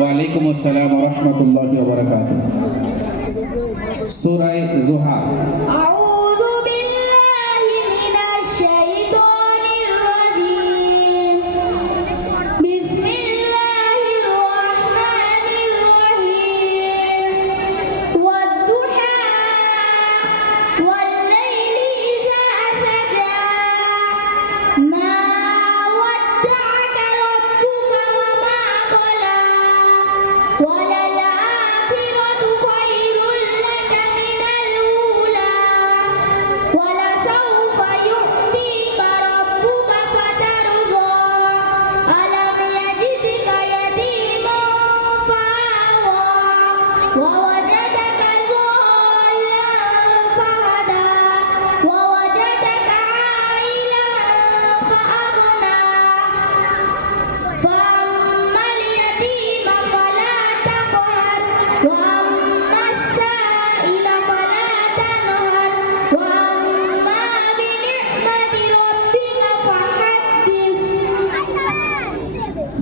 ওয়ালাইকুম আসসালাম রহমতুল্লাহ বরকাত সুরাই জোহা।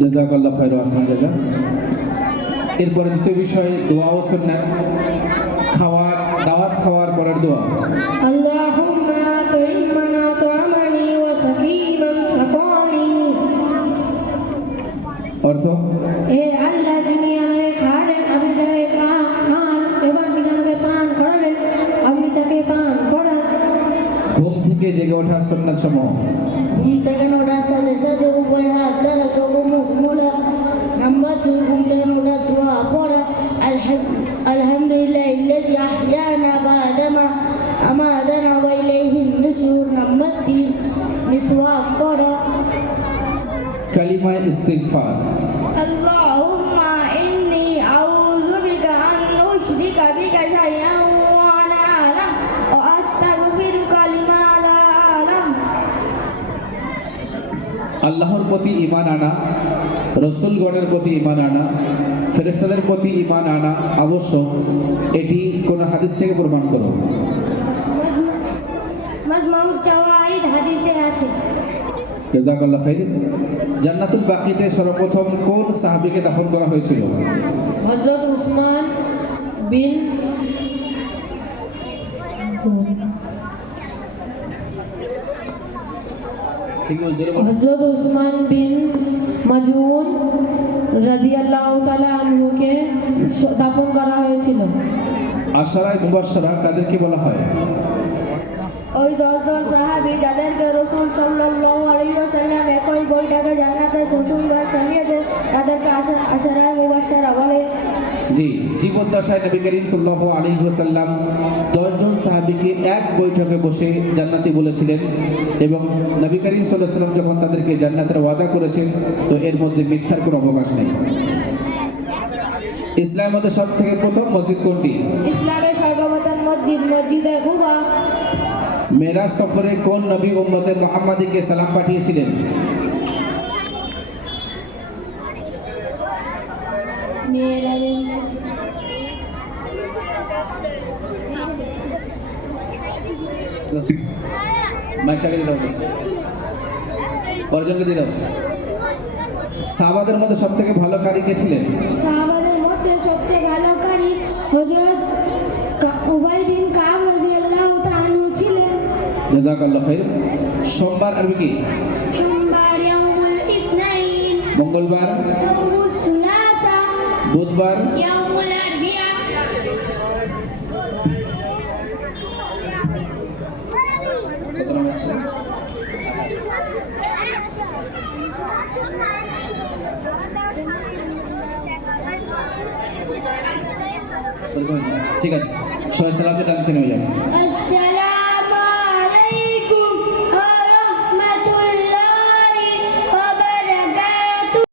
জাজাকাল্লাহ খায়রু আসলাম জাজা। এরপরে দ্বিতীয় বিষয় দোয়া ও সুন্নাত। খাওয়া দাওয়াত খাওয়ার পরের দোয়া। আল্লাহুম্মা তাইমানা তামানি ওয়া সাকিমান সাকানি। অর্থ? এ আল্লাহ যিনি আমাকে খাওয়ালেন আমি যাকে পান খান এবং যিনি আমাকে পান করালেন আমি তাকে পান করা ঘুম থেকে জেগে ওঠা সুন্নাত সমূহ Mintakan oda sadesa debu baiha adala kabumu mula Namba tu mintakan oda dua apora Alhamdulillah illazi ahyana ba'dama amadana wa ilaihi nusur namati niswa apora Kalimah istighfar Allahumma inni a'udhu bika an ushrika bika syai'an আল্লাহর প্রতি ইমান আনা রসুলগণের প্রতি ইমান আনা ফেরেস্তাদের প্রতি ইমান আনা আবশ্যক এটি কোন হাদিস থেকে প্রমাণ করো। জাজাকাল্লাহ খাইর। জান্নাতুল বাকিতে সর্বপ্রথম কোন সাহাবীকে দাফন করা হয়েছিল? হজরত উসমান বিন ঠিক আছে জোরে বলো। হজরত উসমান বিন মাজুন রাজি আল্লাহ আনহুকে দাফন করা হয়েছিল। আশারায় মুবাশশারা তাদেরকে বলা হয়? ওই দশজন সাহাবি যাদেরকে রসুল সাল্লাল্লাহু আলাইহি ওয়াসাল্লাম একই বৈঠকে জান্নাতে শ্বশুরবার চালিয়েছে তাদেরকে আশা আশারায় মুবাশশারা বলে জি জীবদ্দশায় নবী করিম সাল্লাল্লাহু আলাইহি ওয়াসাল্লাম দশজন সাহাবীকে এক বৈঠকে বসে জান্নাতি বলেছিলেন এবং নবী করিম সাল্লাল্লাহু আলাইহি ওয়াসাল্লাম যখন তাদেরকে জান্নাতের ওয়াদা করেছেন তো এর মধ্যে মিথ্যার কোনো অবকাশ নেই। ইসলামের মধ্যে সব থেকে প্রথম মসজিদ কোনটি? ইসলামের সর্বপ্রথম মসজিদ মসজিদে কুবা মেরাজ সফরে কোন নবী উম্মতে মুহাম্মাদীকে সালাম পাঠিয়েছিলেন? মাইকটাকে দাও। পরজনকে দিয়ে সাহাবাদের মধ্যে সব থেকে ভালো কারি কে ছিলেন? সাহাবাদের মধ্যে সবচেয়ে ভালো কারি হযরত উবাই বিন কাব রাদিয়াল্লাহু তাআলা ছিলেন। জাজাকাল্লাহ খাইর। সোমবার আরবি কি? সোমবার ইয়াউমুল ইসনাইন। মঙ্গলবার। বুধবার। ইয়াউমুল আরবিয়া কত নাম আছে? এরকম আছে। ঠিক আছে। সবাই সালামতে ডানতে নেমে যাবে